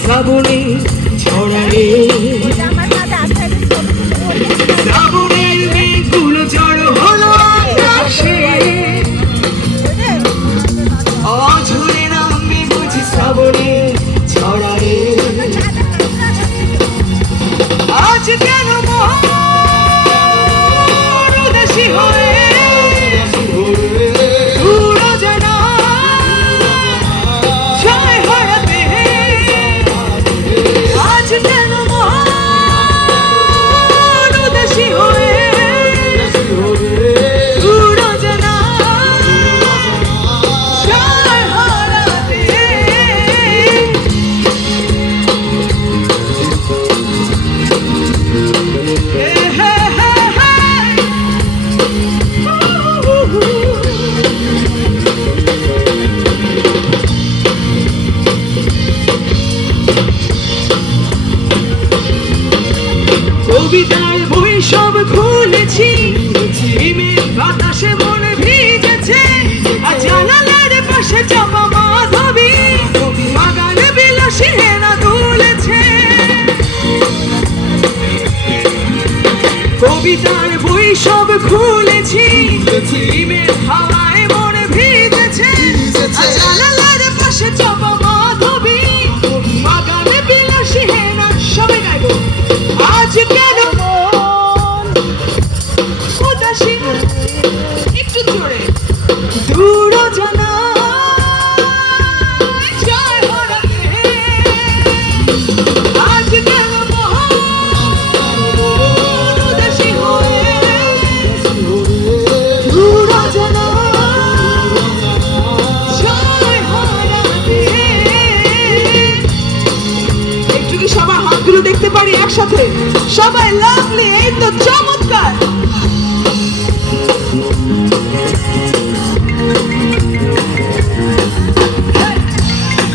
শ্রাবণে ছড়ারে শ্রাবণের মেঘগুলো জড়ো হলো আকাশে অঝরে নামবে বুঝি শ্রাবণে ছড়ারে আজ কেন মন উদাসী হয়ে কবিতার বই সব খুলেছি হিমের বাতাসে মন ভিজেছে আর জানালার পাশে চাপা মাধবী বাগানে বিলাসী হেনা দুলেছে কবিতার বই সব খুলেছি হিমের হাওয়ায় মন ভিজেছে আর জানালার পাশে চাপা মাধবী বাগানে বিলাসী হেনা সবাই গাইব আজ কেন উদাসী একটু জোরে দূর জানা আজ কেন উদাসী হয়ে দূর জানা একটু কি সবার হাতগুলো দেখতে পারি একসাথে সবাই লাভলি এই তো চমৎকার